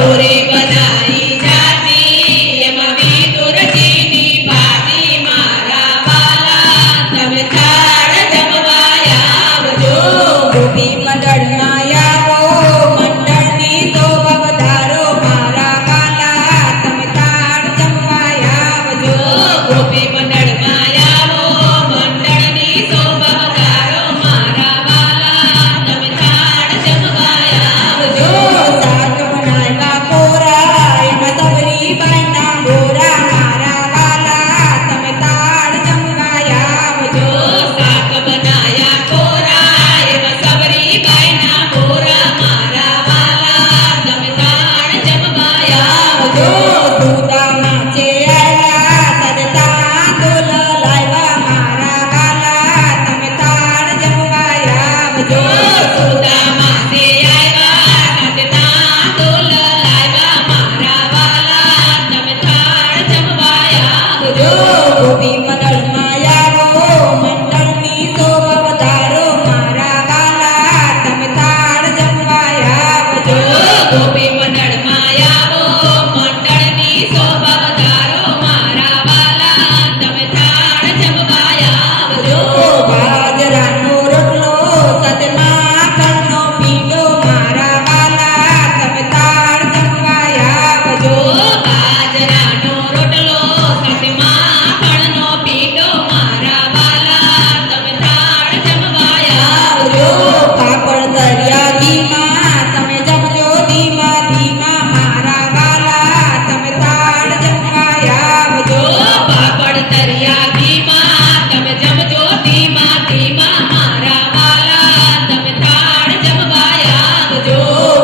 valore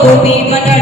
Bobby Manor.